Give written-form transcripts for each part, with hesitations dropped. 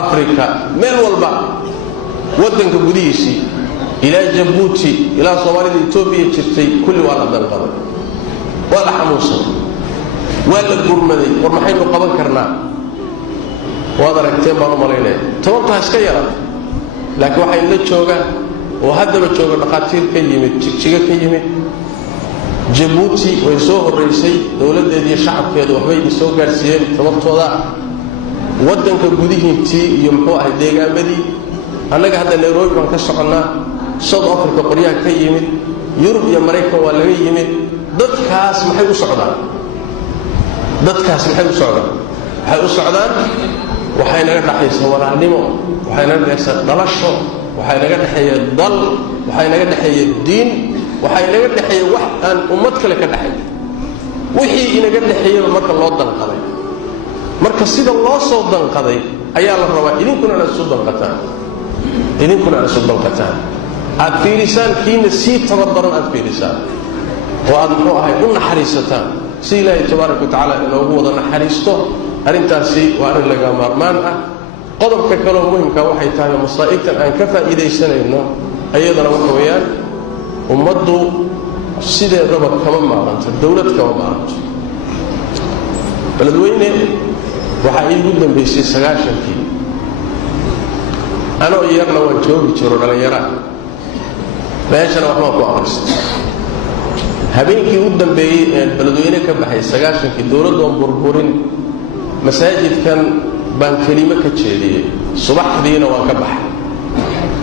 أفريقيا من والبا ودنك بديسي إلى جيبوتي إلى صوماليا إثيوبيا تشتي كل واحد القبل ولا حموصة ولا الجرمدي ورمحين قبل كرنا وهذا ركتين بانو مالينا توقع سكيرا لكن waxay la jooga oo hadaba jooga dhaqaatiir ka yimid jigjiga ka yimid Djibouti way soo horeysay dawladeedii shacabkeedu waxay soo gaarsiiyeen tabartooda wadanka gudihiintii iyo muxuu ahay deegaamadii annaga hadda Nairobi baan ka soconaa South Africa qoriyaha ka yimid Yurub iyo Mareykanka waa laga yimid dadkaas maxay u socdaan waxay u socdaan waxay naga dhaxaysaa walaalnimo waxay naga dhaxaysaa dhalasho waxay naga dhaxaysaa dal waxay naga dhaxaysaa diin waxay naga dhaxaysaa wax aan ummad kale ka dhaxay wixii inaga dhaxayay marka loo danqaday marka sida loo soo danqaday ayaa la rabaa idinkuna soo danqataan aad fiirisaan kiina sii tababaran aad fiirisaan oo aad muxuu ahay u naxariisataan si ilaahay tabaaraka wa tacaala inoogu wada naxariisto arrintaasi waa arrin laga maarmaan ah qodobka kale oo muhiimka waxay tahay masaa'ibtan aan ka faa'iideysanayno ayadana waxa weeyaan ummaddu sideedaba kama maaranto dawlad kama maaranto beledweyne waxaa iigu dambeysay 90kii anoo yarna waan joogi jiro dhalinyara meeshana waxbaan ku akristay habeenkii u dambeeyey ee beledweyne ka baxay 90kii dawladdoon burburin masaajidkan baan kelimo ka jeediyey subaxdiina waan ka baxay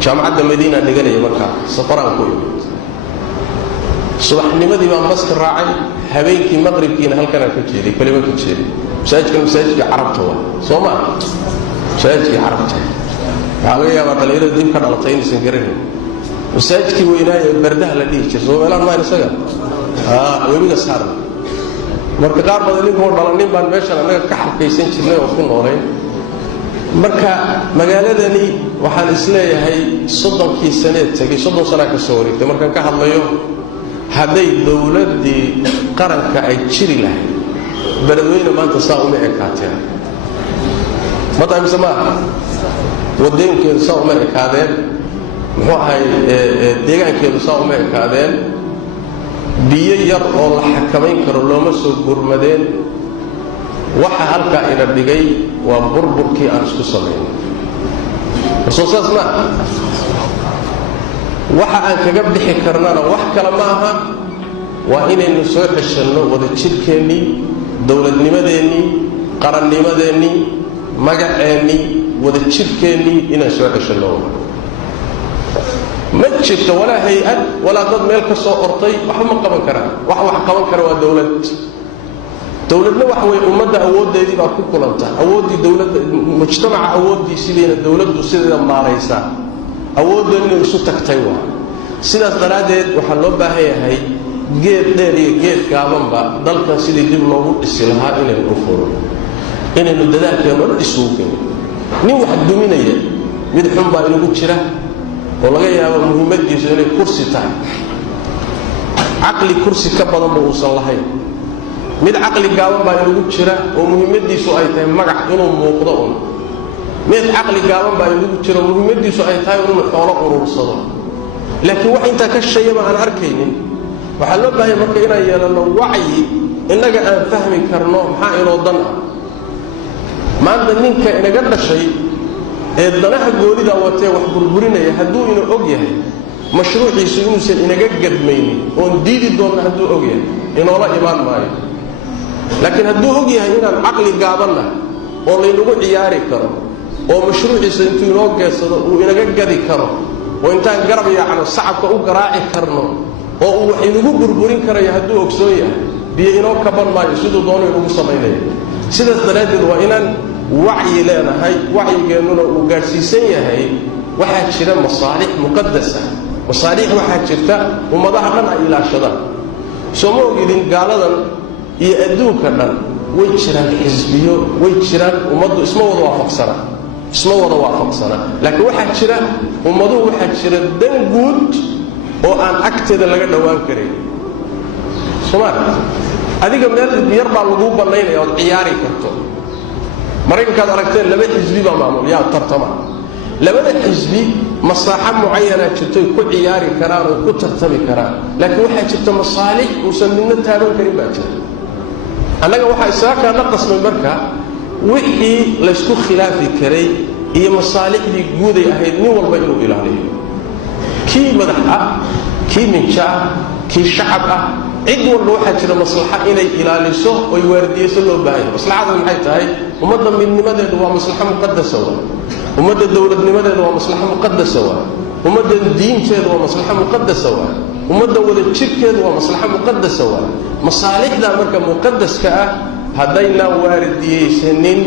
jaamacadda Madiina dhiganay markaa safaraan ku yimid subaxnimadii baan maska raacay habeenkii maqribkiina halkan ka jeediyey kelimo ka jeediyey masaajidka carabta waa Soomaa masaajidka carabta waxaa laga yaabaa dhalinyarada dib ka dhalatay inaysan garanin masaajidkii weynaaye bardaha la dhihi jiray Soomaaliland ma isaga webiga saaran marka qaar badan ninkoo dhalanin baan meeshan anaga ka xarkaysan jirnay oo ku noolay marka magaaladani waxaan isleeyahay 30kii sano tagay 30 sano ka soo wareegtay markaan ka hadlayo haday dawladii qaranka ay jiri lahayd beledweyne maanta saa uma ekaateen madam samaa wadeenkeedu saa uma ekaadeen muxuu ahay deegaankeedu saa uma ekaadeen biyo yar oo la xakamayn karo looma soo gurmadeen waxa halka ina dhigay waa burburkii aan isku sameeyay rasuulsaas ma waxa aan kaga bixi karnana wax kale ma aha waa inaynu soo xishano wada jirkeennii dawladnimadeennii qarannimadeennii magaceennii wada jirkeennii inaan soo xishano ما جرت ولا هيئة ولا ضد ملك سو أرطي وحما قبل كرا وح قبل كرا دولتنا وحوي أمدا أود دي بقى كلامته أود دي دولة مجتمع أود دي سيدنا الدولة وسيدنا ماريسا أود إنه يسوق تكتيوا سيدنا الثلاثة وحلوا بها هي جيت داري جيت كابن بقى ضل سيدنا دي لو السلها إلى الكفر إن النداء كانوا يسوق ني واحد دومينية مدحون بقى إنه بتشره والله يا مهمة جزء كرسي تاع عقلي كرسي كبر ما وصل لهاي مد عقلي قاوم بينو جرا ومهمة دي سؤال تاع مقع إنه موقدون مد عقلي قاوم بينو جرا ومهمة دي سؤال تاع إنه حوله قرور صدق لكن واحد أنت كشيء ما عن أركين وحلو بهاي مركينا يلا وعي إنك أن فهمي كرنو محايل وضنا ما عندنا إن قد شيء الدناها جوري ده وتاه وحبربرينا يهدوا إنه أوجيه مشروع يسوون سن إنه جد ميني ونديد الدون هدوا أوجيه إنه الله إيمان معي لكن هدوا أوجيه هنا العقل جابنا والله إنه عياري كرم ومشروع يسوون تنوجه صدق وإنه جد كرم وإنت قرب يعني صعب كأوجراعي كرنه وإنه بربرين كره يهدوا أكسويه بينه كبر ما يسودوا دونه إنه مصممين سيد الثلاثة وإن وعي لنا هاي وعي جنونا وجالسين هاي واحد شراء مصالح مقدسة مصالح واحد شرتا ومضاعفنا إلى شذا سمو جدين قالنا يأدوك لنا ويشرا حزبيه ويشرا ومضوا اسمه وضوافق سنة لكن واحد شراء ومضوا واحد شراء دنجود وأن أكتر لقى دوام كريم سمعت هذيك من بيربع الوضوء بالليل يا عياري كنتو maraykankaad aragteen laba xisbi baa maamul yaa tartama labada xisbi maslaxa mucayyana jirtay ku ciyaari karaan oo ku tartami karaan laakiin waxa jirta masaalix uusan midna taaban karin baa jira annaga waxa isaaka la qasmay marka wixii la isku khilaafi karay iyo masaalixdii guud ay ahayd nin walba inuu ilaaliyo kii madax ah kii minja ah kii shacab ah cid walba waxaa jira maslaxa inay ilaaliso oo ay waardiyeyso loo baahan maslaxadu maxay tahay ummadda midnimadeedu waa maslaxa muqaddasa ummadda dawladnimadeedu waa maslaxa muqaddasa ummadda diinteedu waa maslaxa muqaddasa ummadda wada jirkeedu waa maslaxa muqaddasa masaalixda marka muqaddaska ah haddayna waardiyeysanin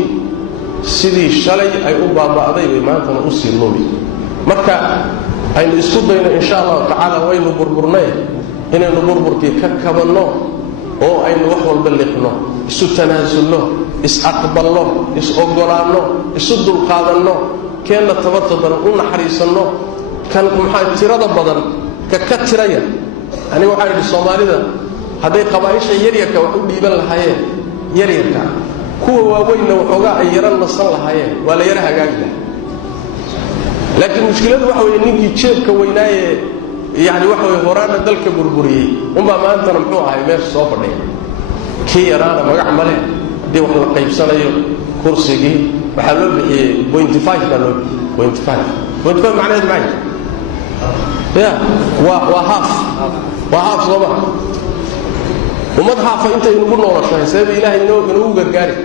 sidii shalay ay u baaba'day bay maantana u sii lumi marka aynu isku dayno insha allahu tacaala waynu burburnay inaynu burburkii ka kabanno oo aynu wax walba liqno isu tanaasulno is-aqbalno is-ogolaanno isu dulqaadanno keenna tabarta badan u naxariisanno kan maxaa tirada badan ka tiraya aniga waxaan idhi soomaalida hadday qabaa'isha yaryarka wax u dhiiban lahaayeen yaryarka kuwa waaweynna waxoogaa ay yaran nasan lahaayeen waa la yara hagaagi lahaa laakiin mushkiladu waxa weeye ninkii jeebka weynaaye yani waxa weeye horaana dalka burburiyey unbaa maantana muxuu ahay meesha soo fadhiya kii yaraana magac male haddii wax la qaybsanayo kursigii waxaa loo bixiyey .5 baa loo bixiyey .5 macnaheedu maxay ya waa haaf sooma ummad haafa intay nagu noolashahay sabab ilaahay inoogu gargaari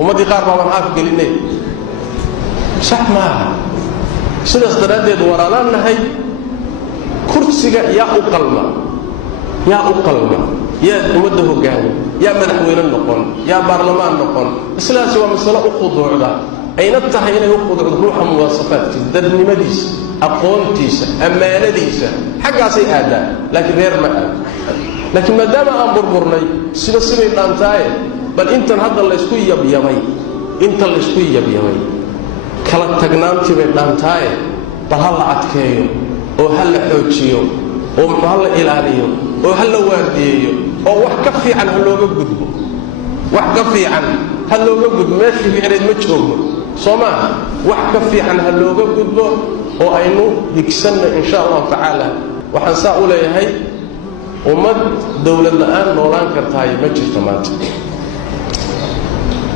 ummaddii qaar baa haaf gelinay sax maaha sidaas daraaddeed waraalaan nahay kursiga yaa u qalma yaa ummadda hoggaami yaa madaxweyne noqon yaa baarlamaan noqon islaasi waa masalo u khuduucda ayna tahay inay u khuduucdo ruuxa muwaasafaadkiisa dadnimadiisa aqoontiisa ammaanadiisa xaggaasay aadaan laakiin reer ma aado laakiin maadaama aan burburnay sibay dhaantaaye bal intan hadda laysku yabyamay kala tagnaantii bay dhaantaaye bal ha la adkeeyo oo ha la xoojiyo oo ha la ilaaliyo oo ha la waardiyeeyo oo wax ka fiican ha looga gudbo meeshii fiicneed ma joogno soo maaha wax ka fiican ha looga gudbo oo aynu higsanno insha allahu tacaala waxaan saa u leeyahay ummad dawlad la'aan noolaan kartahay ma jirto maanta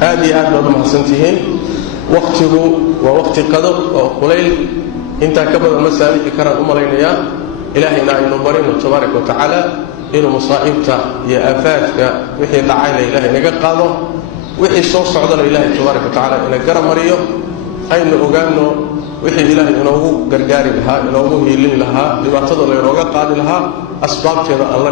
aad iyo aad baad u mahadsantihiin waqtigu waa waqti qado oo kulayl intaa ka badan ma saamixi karaan u malaynayaa ilaahayna aynu barino tabaaraka wa tacaala inuu masaa'ibta iyo aafaadka wixii dhacayna ilaahay naga qaado wixii soo socdana ilaahay tabaaraka wa tacaala ina gara mariyo aynu ogaano wixii ilaahay inoogu gargaari lahaa inoogu hiilin lahaa dhibaatada laynooga qaadi lahaa asbaabteeda alla